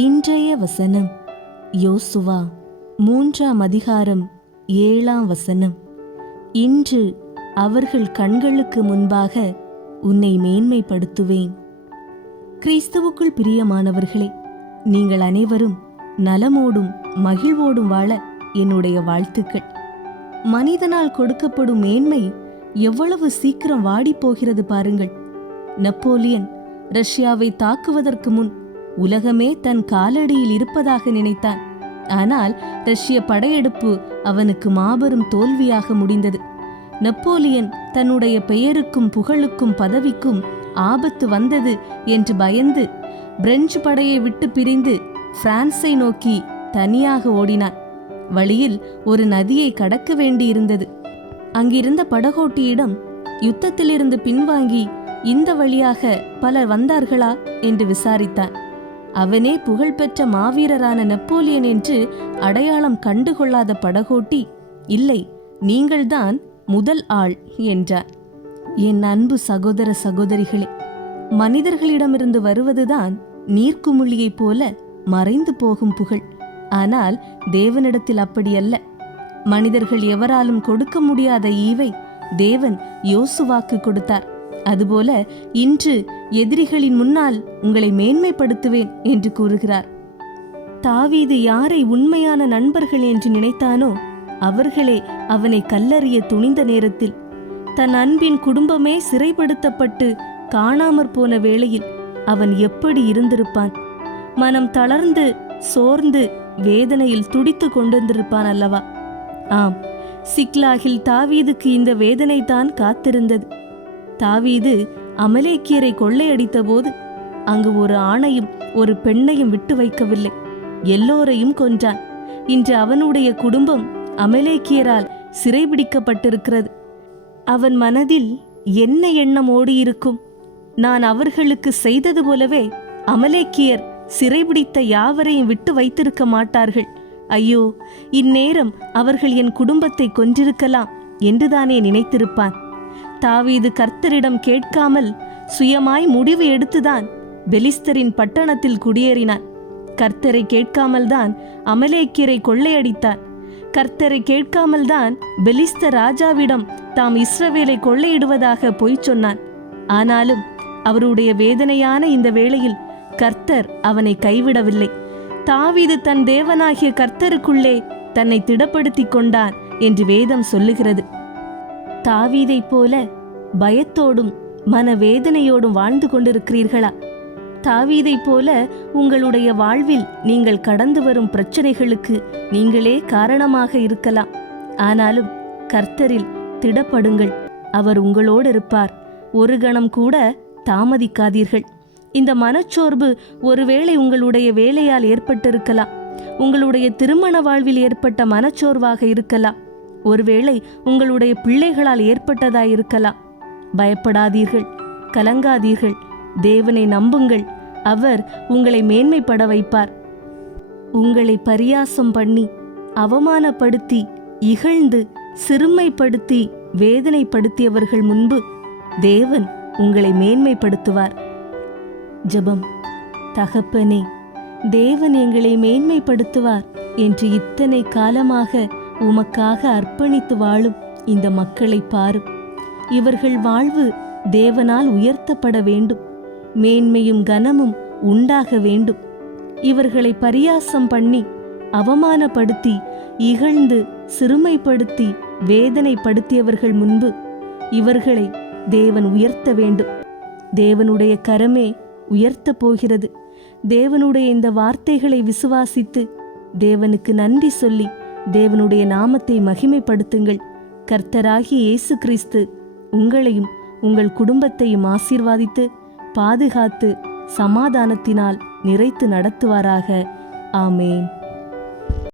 இன்றைய வசனம் யோசுவா 3ஆம் அதிகாரம் 7ஆம் வசனம். இன்று அவர்கள் கண்களுக்கு முன்பாக உன்னை மேன்மைப்படுத்துவேன். கிறிஸ்துவுக்குள் பிரியமானவர்களே, நீங்கள் அனைவரும் நலமோடும் மகிழ்வோடும் வாழ என்னுடைய வாழ்த்துக்கள். மனிதனால் கொடுக்கப்படும் மேன்மை எவ்வளவு சீக்கிரம் வாடிப்போகிறது பாருங்கள். நெப்போலியன் ரஷ்யாவை தாக்குவதற்கு முன் உலகமே தன் காலடியில் இருப்பதாக நினைத்தான். ஆனால் ரஷ்ய படையெடுப்பு அவனுக்கு மாபெரும் தோல்வியாக முடிந்தது. நெப்போலியன் தன்னுடைய பெயருக்கும் புகழுக்கும் பதவிக்கும் ஆபத்து வந்தது என்று பயந்து பிரெஞ்சு படையை விட்டு பிரிந்து பிரான்ஸை நோக்கி தனியாக ஓடினான். வழியில் ஒரு நதியை கடக்க வேண்டியிருந்தது. அங்கிருந்த படகோட்டியிடம் யுத்தத்திலிருந்து பின்வாங்கி இந்த வழியாக பலர் வந்தார்களா என்று விசாரித்தான். அவனே புகழ்பெற்ற மாவீரரான நெப்போலியன் என்று அடையாளம் கண்டுகொள்ளாத படகோட்டி, இல்லை, நீங்கள்தான் முதல் ஆள் என்றார். என் அன்பு சகோதர சகோதரிகளே, மனிதர்களிடமிருந்து வருவதுதான் நீர்க்குமிழியைப் போல மறைந்து போகும் புகழ். ஆனால் தேவனிடத்தில் அப்படியல்ல. மனிதர்கள் எவராலும் கொடுக்க முடியாத ஈவை தேவன் யோசுவாக்கு கொடுத்தார். அதுபோல இன்று எதிரிகளின் முன்னால் உங்களை மேன்மைப்படுத்துவேன் என்று கூறுகிறார். தாவீது யாரை உண்மையான நண்பர்கள் என்று நினைத்தானோ அவர்களே அவனை கல்லறிய துணிந்த நேரத்தில், தன் அன்பின் குடும்பமே சிறைப்படுத்தப்பட்டு காணாமற் போன வேளையில் அவன் எப்படி இருந்திருப்பான்? மனம் தளர்ந்து சோர்ந்து வேதனையில் துடித்து கொண்டிருந்திருப்பான் அல்லவா? ஆம், சிக்லாகில் தாவீதுக்கு இந்த வேதனை தான் காத்திருந்தது. தாவீது அமலேக்கியரை கொள்ளையடித்த போது அங்கு ஒரு ஆணையும் ஒரு பெண்ணையும் விட்டு வைக்கவில்லை. எல்லோரையும் கொன்றான். இன்று அவனுடைய குடும்பம் அமலேக்கியரால் சிறைபிடிக்கப்பட்டிருக்கிறது. அவன் மனதில் என்ன எண்ணம் ஓடியிருக்கும்? நான் அவர்களுக்கு செய்தது போலவே அமலேக்கியர் சிறைபிடித்த யாவரையும் விட்டு வைத்திருக்க மாட்டார்கள். ஐயோ, இந்நேரம் அவர்கள் என் குடும்பத்தை கொன்றிருக்கலாம் என்றுதானே நினைத்திருப்பான். தாவீது கர்த்தரிடம் கேட்காமல் சுயமாய் முடிவு எடுத்துதான் பெலிஸ்தரின் பட்டணத்தில் குடியேறினான். கர்த்தரை கேட்காமல் தான் அமலேக்கியரை கொள்ளையடித்தான். கர்த்தரை கேட்காமல் தான் பெலிஸ்த ராஜாவிடம் தாம் இஸ்ரவேலை கொள்ளையிடுவதாக பொய் சொன்னான். ஆனாலும் அவருடைய வேதனையான இந்த வேளையில் கர்த்தர் அவனை கைவிடவில்லை. தாவீது தன் தேவனாகிய கர்த்தருக்குள்ளே தன்னை திடப்படுத்தி கொண்டான் என்று வேதம் சொல்லுகிறது. தாவீதைப் போல பயத்தோடும் மனவேதனையோடும் வாழ்ந்து கொண்டிருக்கிறீர்களா? தாவீதைப் போல உங்களுடைய வாழ்வில் நீங்கள் கடந்து வரும் பிரச்சனைகளுக்கு நீங்களே காரணமாக இருக்கலாம். ஆனாலும் கர்த்தரில் திடப்படுங்கள். அவர் உங்களோடு இருப்பார். ஒரு கணம் கூட தாமதிக்காதீர்கள். இந்த மனச்சோர்வு ஒருவேளை உங்களுடைய வேலையால் ஏற்பட்டிருக்கலாம். உங்களுடைய திருமண வாழ்வில் ஏற்பட்ட மனச்சோர்வாக இருக்கலாம். ஒருவேளை உங்களுடைய பிள்ளைகளால் ஏற்பட்டதாயிருக்கலாம். பயப்படாதீர்கள், கலங்காதீர்கள். தேவனை நம்புங்கள். அவர் உங்களை மேன்மைப்பட வைப்பார். உங்களை பரியாசம் பண்ணி அவமானப்படுத்தி இகழ்ந்து சிறுமைப்படுத்தி வேதனைப்படுத்தியவர்கள் முன்பு தேவன் உங்களை மேன்மைப்படுத்துவார். ஜெபம். தகப்பனே, தேவன் எங்களை மேன்மைப்படுத்துவார் என்று இத்தனை காலமாக உமக்காக அர்ப்பணித்து வாழும் இந்த மக்களை பாரும். இவர்கள் வாழ்வு தேவனால் உயர்த்தப்பட வேண்டும். மேன்மையும் கனமும் உண்டாக வேண்டும். இவர்களை பரியாசம் பண்ணி அவமானப்படுத்தி இகழ்ந்து சிறுமைப்படுத்தி வேதனைப்படுத்தியவர்கள் முன்பு இவர்களை தேவன் உயர்த்த வேண்டும். தேவனுடைய கரமே உயர்த்தப் போகிறது. தேவனுடைய இந்த வார்த்தைகளை விசுவாசித்து தேவனுக்கு நன்றி சொல்லி தேவனுடைய நாமத்தை மகிமைப்படுத்துங்கள். கர்த்தராகிய இயேசு கிறிஸ்து உங்களையும் உங்கள் குடும்பத்தையும் ஆசீர்வாதித்து பாதுகாத்து சமாதானத்தினால் நிறைத்து நடத்துவாராக. ஆமேன்.